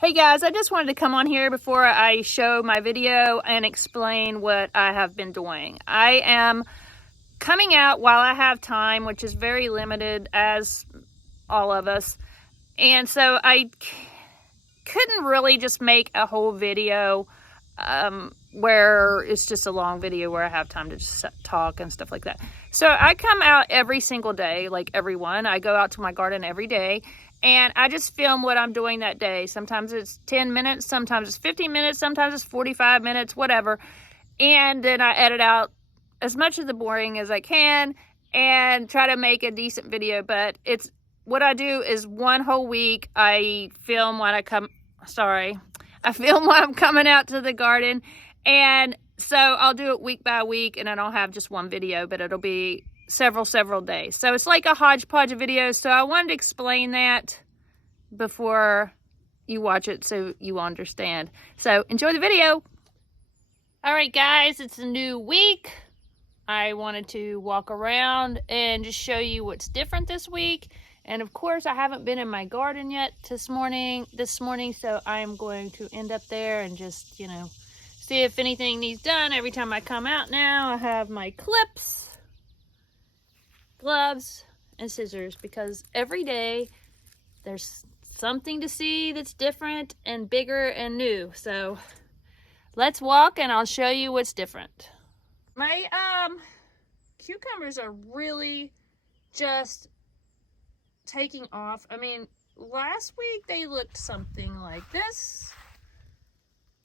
Hey guys, I just wanted to come on here before I show my video and explain what I have been doing. I am coming out while I have time, which is very limited, as all of us. And so I couldn't really just make a whole video where it's just a long video where I have time to just talk and stuff like that. So I come out every single day, like everyone. I go out to my garden every day. And I just film what I'm doing that day. Sometimes it's 10 minutes, sometimes it's 15 minutes, sometimes it's 45 minutes, whatever. And then I edit out as much of the boring as I can and try to make a decent video. But it's what I do is one whole week I film when I film when I'm coming out to the garden. And so I'll do it week by week, and I don't have just one video, but it'll be several days. So it's like a hodgepodge of videos. So I wanted to explain that before you watch it so you understand. So enjoy the video. All right, guys, it's a new week. I wanted to walk around and just show you what's different this week. And of course, I haven't been in my garden yet this morning, so I'm going to end up there and just, see if anything needs done. Every time I come out now, I have my clips, gloves, and scissors, because every day there's something to see that's different and bigger and new. So let's walk and I'll show you what's different. My cucumbers are really just taking off. I mean, last week they looked something like this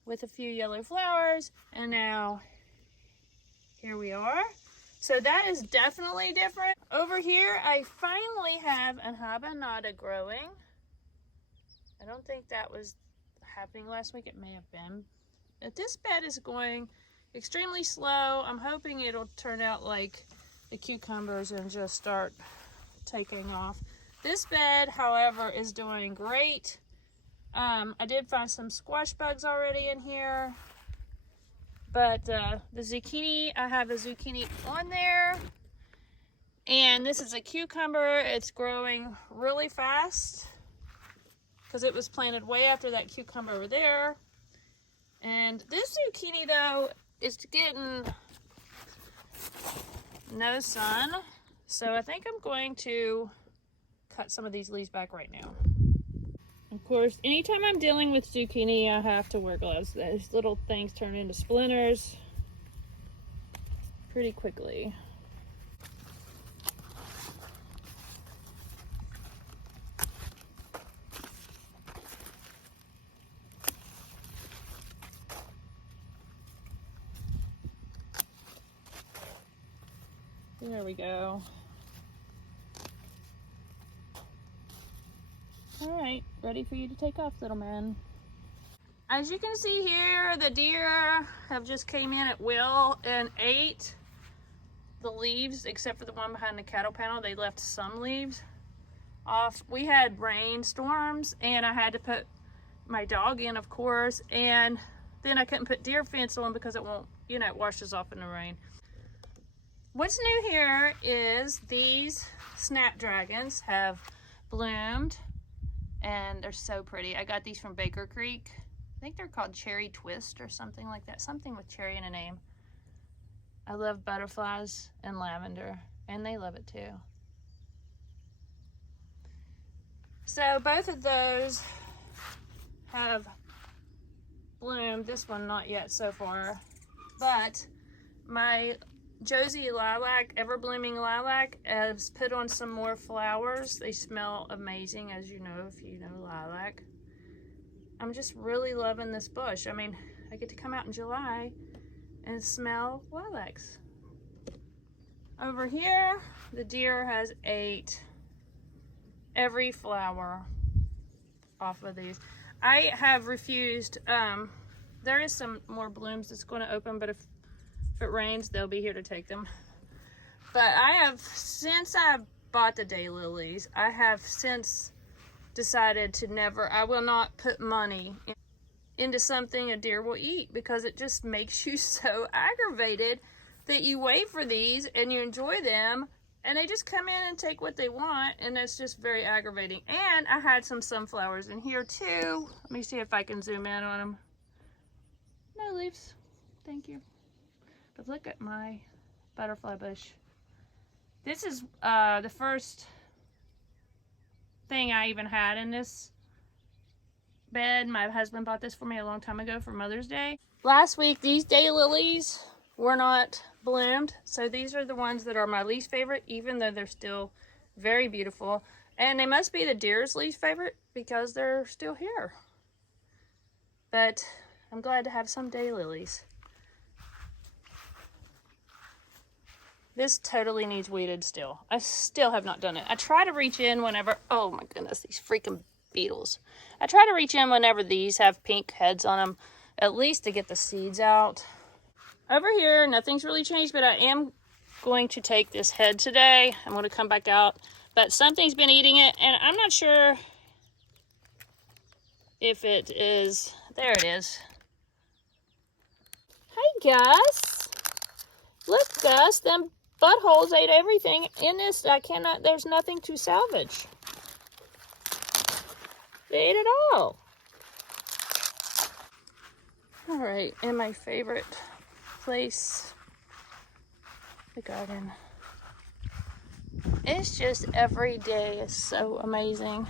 with a few yellow flowers, and now here we are. So that is definitely different. Over here, I finally have an habanada growing. I don't think that was happening last week. It may have been. But this bed is going extremely slow. I'm hoping it'll turn out like the cucumbers and just start taking off. This bed, however, is doing great. I did find some squash bugs already in here. But the zucchini, I have a zucchini on there. And this is a cucumber. It's growing really fast because it was planted way after that cucumber over there. And this zucchini, though, is getting no sun. So I think I'm going to cut some of these leaves back right now. Of course, anytime I'm dealing with zucchini, I have to wear gloves. These little things turn into splinters pretty quickly. There we go. All right, ready for you to take off, little man. As you can see here, the deer have just came in at will and ate the leaves, except for the one behind the cattle panel. They left some leaves off. We had rainstorms, and I had to put my dog in, of course, and then I couldn't put deer fence on because it won't, it washes off in the rain. What's new here is these snapdragons have bloomed, and they're so pretty. I got these from Baker Creek. I think they're called Cherry Twist or something like that. Something with cherry in a name. I love butterflies and lavender, and they love it too. So both of those have bloomed. This one not yet so far. But my Josie lilac, ever blooming lilac, has put on some more flowers. They smell amazing, as you know, if you know lilac. I'm just really loving this bush. I mean, I get to come out in July and smell lilacs. Over here, the deer has ate every flower off of these. I have refused. There is some more blooms that's going to open, but if it rains, they'll be here to take them. But since I bought the daylilies, I have since decided I will not put money into something a deer will eat, because it just makes you so aggravated that you wait for these and you enjoy them And they just come in and take what they want, and that's just very aggravating. And I had some sunflowers in here too. Let me see if I can zoom in on them. No leaves, thank you. But look at my butterfly bush. This is the first thing I even had in this bed. My husband bought this for me a long time ago for Mother's Day. Last week, these daylilies were not bloomed, so these are the ones that are my least favorite, even though they're still very beautiful. And they must be the deer's least favorite because they're still here. But I'm glad to have some daylilies. This totally needs weeded still. I still have not done it. I try to reach in whenever, oh my goodness, these freaking beetles. I try to reach in whenever these have pink heads on them, at least to get the seeds out. Over here, nothing's really changed, but I am going to take this head today. I'm going to come back out, but something's been eating it, and I'm not sure if it is, there it is. Hey Gus, look Gus, them buttholes ate everything in this. I cannot, there's nothing to salvage. They ate it all. All right, and my favorite place, the garden. It's just every day is so amazing.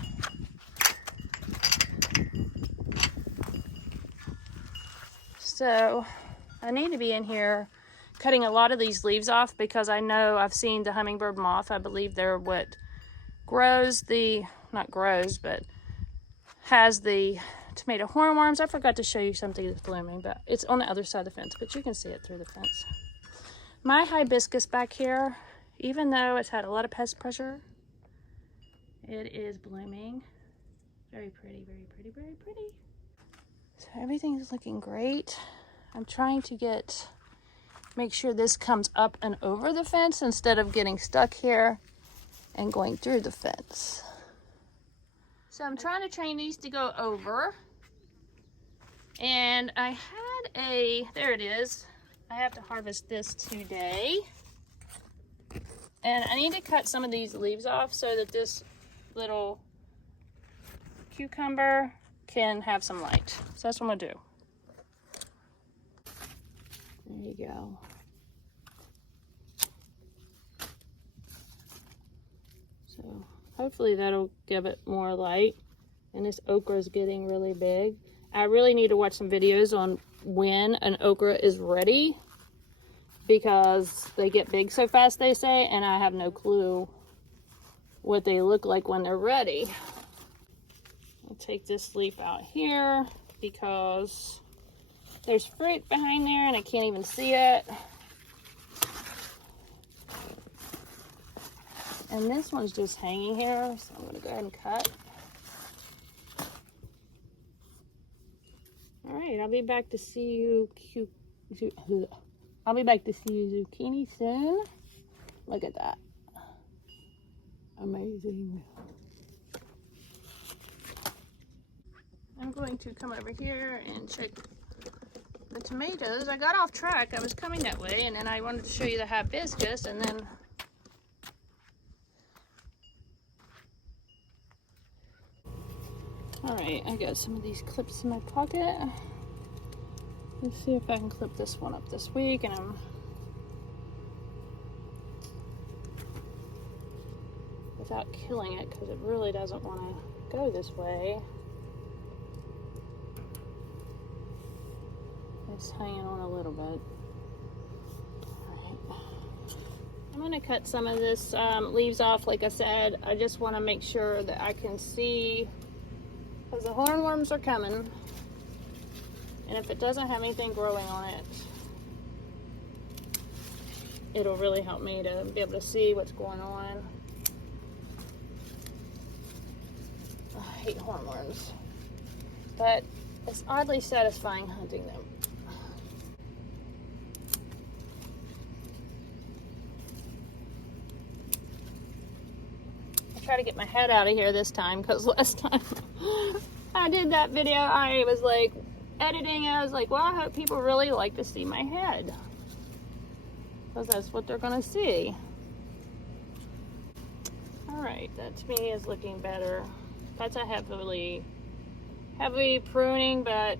So I need to be in here cutting a lot of these leaves off because I know I've seen the hummingbird moth. I believe they're what grows the, not grows, but has the tomato hornworms. I forgot to show you something that's blooming, but it's on the other side of the fence, but you can see it through the fence. My hibiscus back here, even though it's had a lot of pest pressure, it is blooming. Very pretty, very pretty, very pretty. So everything is looking great. I'm trying to make sure this comes up and over the fence instead of getting stuck here and going through the fence. So I'm trying to train these to go over. And I had there it is. I have to harvest this today. And I need to cut some of these leaves off so that this little cucumber can have some light. So that's what I'm gonna do. There you go. So hopefully that'll give it more light. And this okra is getting really big. I really need to watch some videos on when an okra is ready because they get big so fast, they say, and I have no clue what they look like when they're ready. I'll take this leaf out here because there's fruit behind there and I can't even see it. And this one's just hanging here, so I'm going to go ahead and cut. All right, I'll be back to see you. I'll be back to see you zucchini soon. Look at that. Amazing. I'm going to come over here and check the tomatoes. I got off track. I was coming that way, and then I wanted to show you the hibiscus, and then all right, I got some of these clips in my pocket. Let's see if I can clip this one up this week, and I'm without killing it because it really doesn't want to go this way. It's hanging on a little bit. All right. I'm going to cut some of this leaves off. Like I said, I just want to make sure that I can see because the hornworms are coming. And if it doesn't have anything growing on it, it'll really help me to be able to see what's going on. Oh, I hate hornworms, but it's oddly satisfying hunting them. I'll try to get my head out of here this time because last time I did that video, I was like, editing, I was like, well, I hope people really like to see my head because that's what they're gonna see. All right, that to me is looking better. That's a heavy pruning, but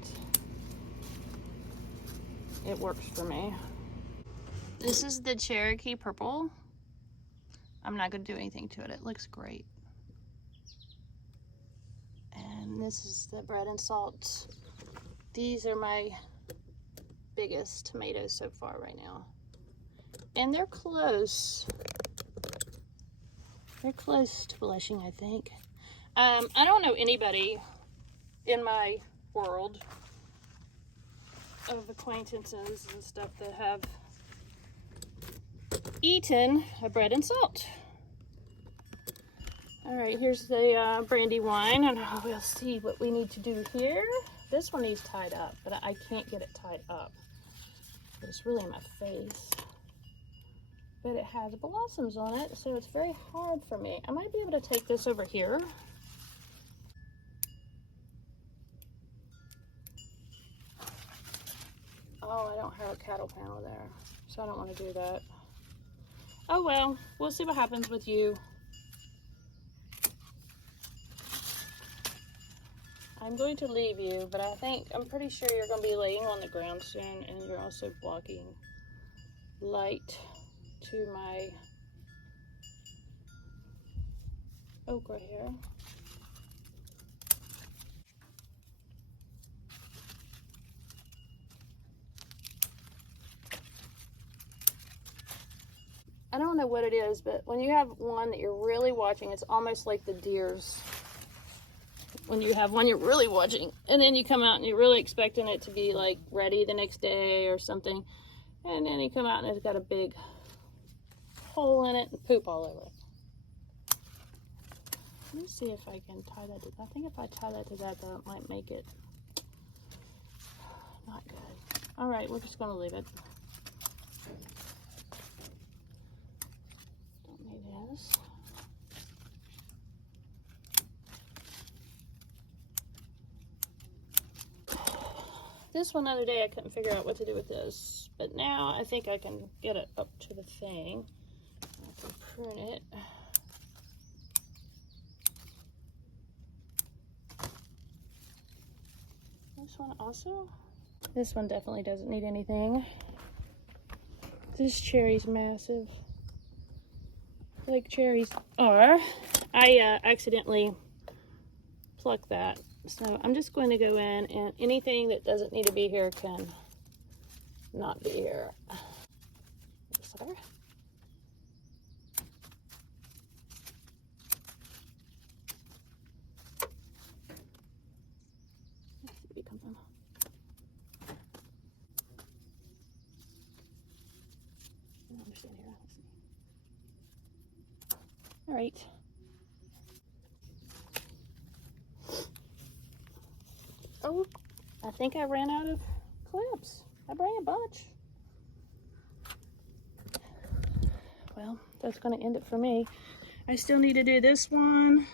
it works for me. This is the Cherokee Purple. I'm not going to do anything to it. It looks great. And this is the bread and salt. These are my biggest tomatoes so far right now. And they're close. They're close to blushing, I think. I don't know anybody in my world of acquaintances and stuff that have eaten a bread and salt. All right, here's the brandy wine, and we'll see what we need to do here. This one needs tied up, but I can't get it tied up. It's really in my face. But it has blossoms on it, so it's very hard for me. I might be able to take this over here. Oh, I don't have a cattle panel there, so I don't want to do that. Oh well, we'll see what happens with you. I'm going to leave you, but I'm pretty sure you're going to be laying on the ground soon, and you're also blocking light to my oak right here. I don't know what it is, but when you have one that you're really watching, it's almost like the deers. When you have one you're really watching, and then you come out and you're really expecting it to be like ready the next day or something, and then you come out and it's got a big hole in it and poop all over it. Let me see if I can tie that to, I think if I tie that to that, that might make it not good. All right, we're just gonna leave it. Don't need this. This one the other day I couldn't figure out what to do with this, but now I think I can get it up to the thing. I can prune it. This one also? This one definitely doesn't need anything. This cherry's massive. Like cherries are. I accidentally plucked that. So I'm just going to go in, and anything that doesn't need to be here can not be here. Sorry. Let's see if it comes in. I don't understand here. Let's see. All right. Oh, I think I ran out of clips. I bring a bunch. Well, that's going to end it for me. I still need to do this one.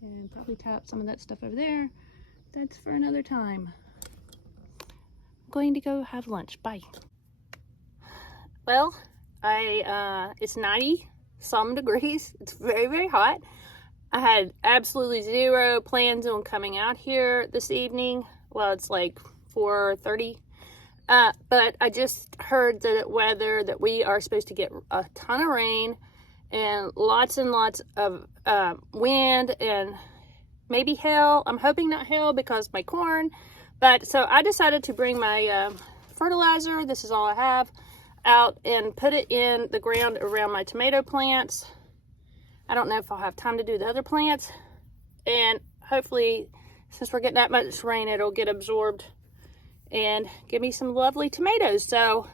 And probably tie up some of that stuff over there. That's for another time. I'm going to go have lunch. Bye. Well, it's 90 some degrees. It's very, very hot. I had absolutely zero plans on coming out here this evening. Well, it's like 4:30. But I just heard that we are supposed to get a ton of rain and lots of wind and maybe hail. I'm hoping not hail because my corn. But so I decided to bring my fertilizer. This is all I have out and put it in the ground around my tomato plants. I don't know if I'll have time to do the other plants, and hopefully since we're getting that much rain, it'll get absorbed and give me some lovely tomatoes. So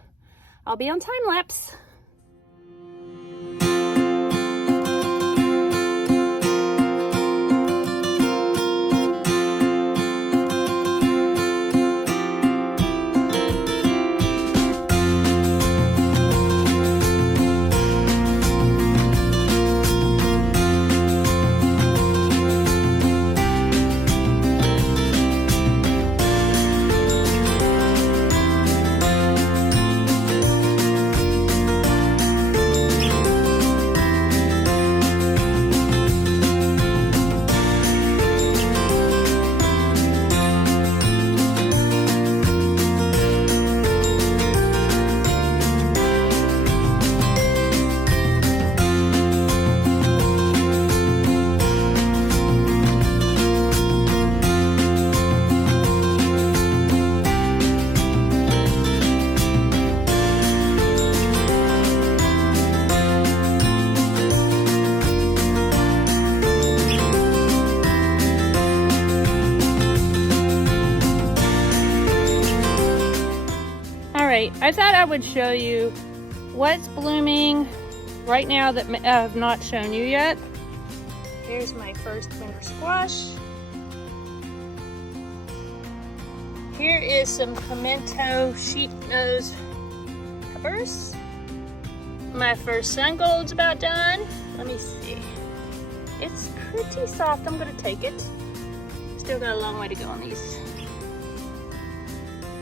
I'll be on time lapse. I thought I would show you what's blooming right now that I have not shown you yet. Here's my first winter squash. Here is some pimento sheep nose peppers. My first sun gold's about done. Let me see. It's pretty soft. I'm gonna take it. Still got a long way to go on these.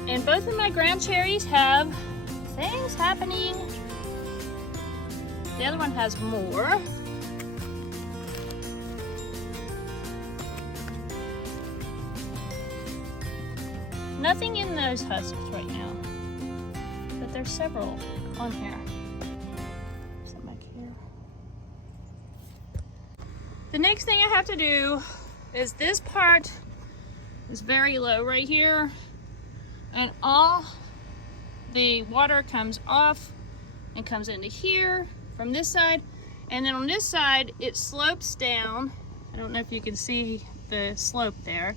And both of my ground cherries have things happening. The other one has more. Nothing in those husks right now, but there's several on here. Some back here. The next thing I have to do is this part is very low right here, and all the water comes off and comes into here from this side, and then on this side it slopes down. I don't know if you can see the slope there.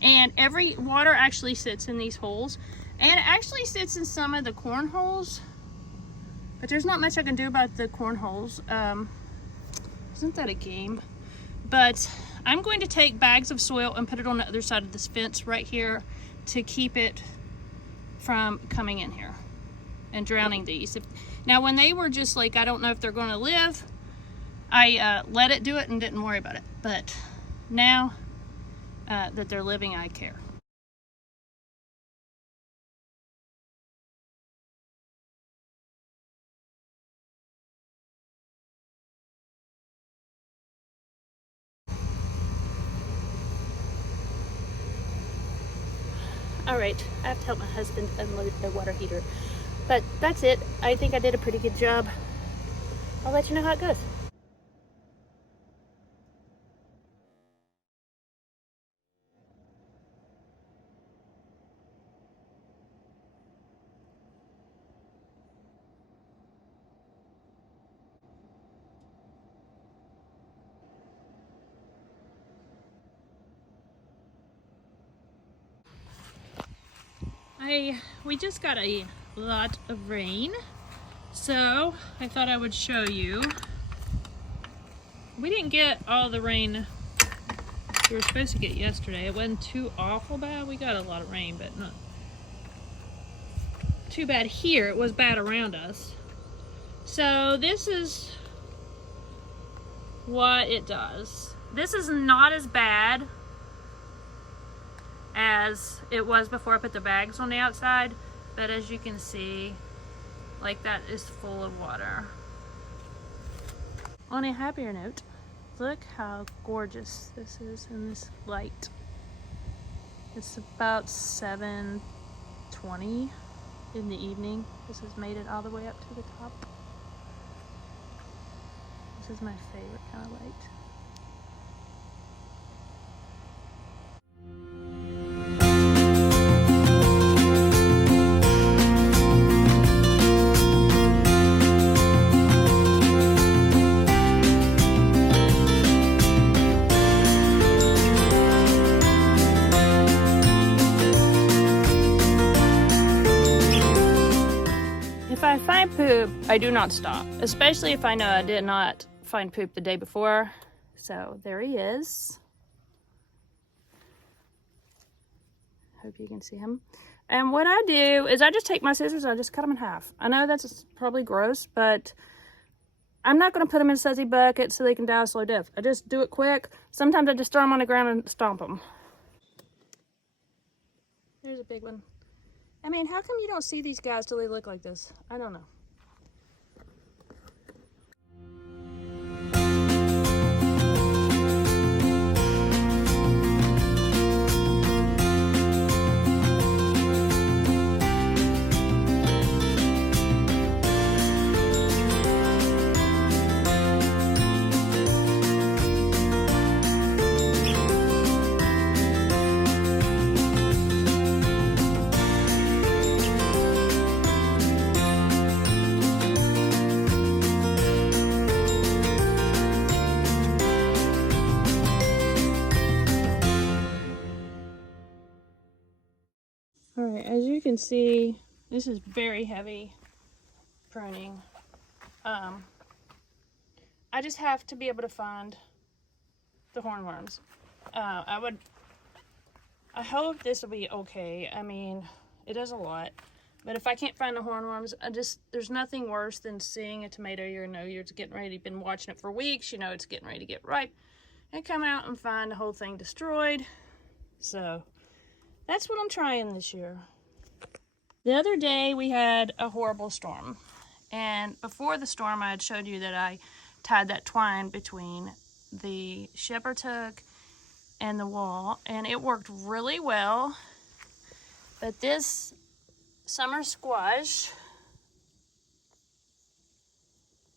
And every water actually sits in these holes, and it actually sits in some of the corn holes, but there's not much I can do about the corn holes. Isn't that a game? But I'm going to take bags of soil and put it on the other side of this fence right here to keep it from coming in here and drowning these. Now when they were just like, I don't know if they're going to live, I let it do it and didn't worry about it, but now that they're living, I care. All right, I have to help my husband unload the water heater, but that's it. I think I did a pretty good job. I'll let you know how it goes. We just got a lot of rain, so I thought I would show you. We didn't get all the rain we were supposed to get yesterday. It wasn't too awful bad. We got a lot of rain, but not too bad here. It was bad around us. So this is what it does. This is not as bad as it was before I put the bags on the outside, but as you can see, like, that is full of water. On a happier note, look how gorgeous this is in this light. It's about 7:20 in the evening. This has made it all the way up to the top. This is my favorite kind of light. If I find poop, I do not stop, especially if I know I did not find poop the day before. So there he is. Hope you can see him. And what I do is I just take my scissors and I just cut them in half. I know that's probably gross, but I'm not going to put them in sudsy buckets so they can die a slow death. I just do it quick. Sometimes I just throw them on the ground and stomp them. There's a big one. I mean, how come you don't see these guys till they look like this? I don't know. Alright, as you can see, This is very heavy pruning. I just have to be able to find the hornworms. I hope this will be okay. I mean, it does a lot. But if I can't find the hornworms, there's nothing worse than seeing a tomato you know you're getting ready, you've been watching it for weeks, you know it's getting ready to get ripe, and come out and find the whole thing destroyed. So that's what I'm trying this year. The other day we had a horrible storm. And before the storm, I had showed you that I tied that twine between the shepherd's hook and the wall, and it worked really well. But this summer squash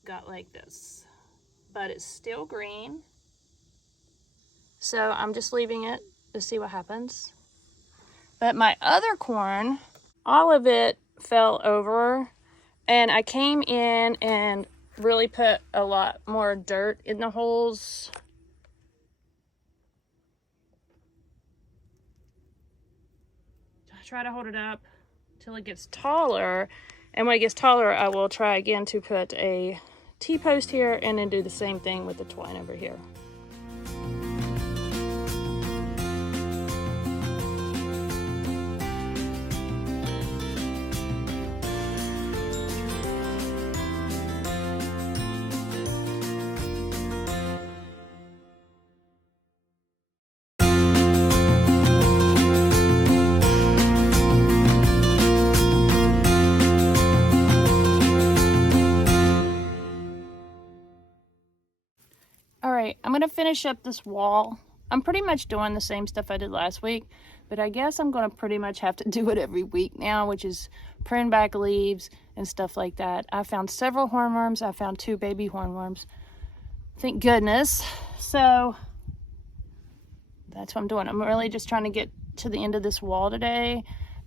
got like this, but it's still green. So I'm just leaving it to see what happens. But my other corn, all of it fell over, and I came in and really put a lot more dirt in the holes. I try to hold it up till it gets taller, and when it gets taller I will try again to put a T-post here and then do the same thing with the twine over here. Alright, I'm going to finish up this wall. I'm pretty much doing the same stuff I did last week, but I guess I'm going to pretty much have to do it every week now, which is prune back leaves and stuff like that. I found several hornworms. I found 2 baby hornworms. Thank goodness. So that's what I'm doing. I'm really just trying to get to the end of this wall today,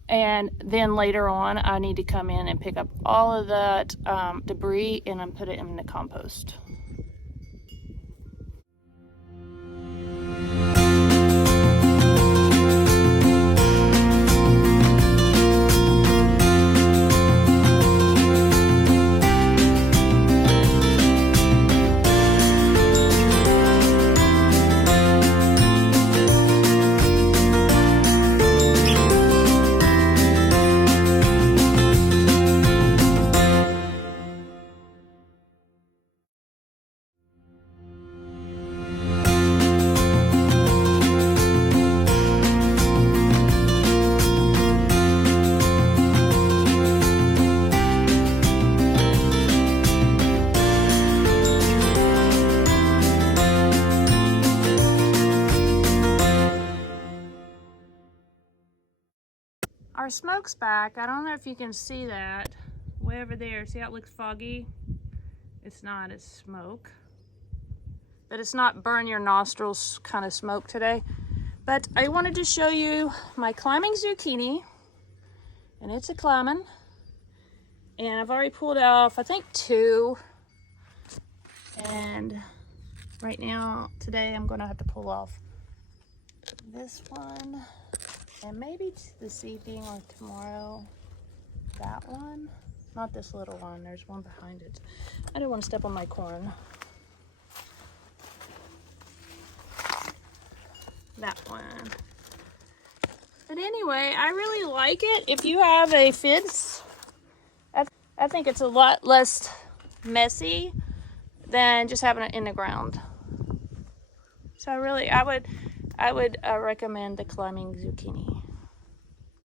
and then later on I need to come in and pick up all of that debris and then put it in the compost. Our smoke's back. I don't know if you can see that way over there. See how it looks foggy? It's not, it's smoke. But it's not burn your nostrils kind of smoke today. But I wanted to show you my climbing zucchini. And it's a climbing. And I've already pulled off, I think, 2. And right now, today, I'm gonna have to pull off this one. And maybe this evening or tomorrow, that one. Not this little one, there's one behind it. I don't want to step on my corn. That one. But anyway, I really like it. If you have a fence, I think it's a lot less messy than just having it in the ground. So I would recommend the climbing zucchini.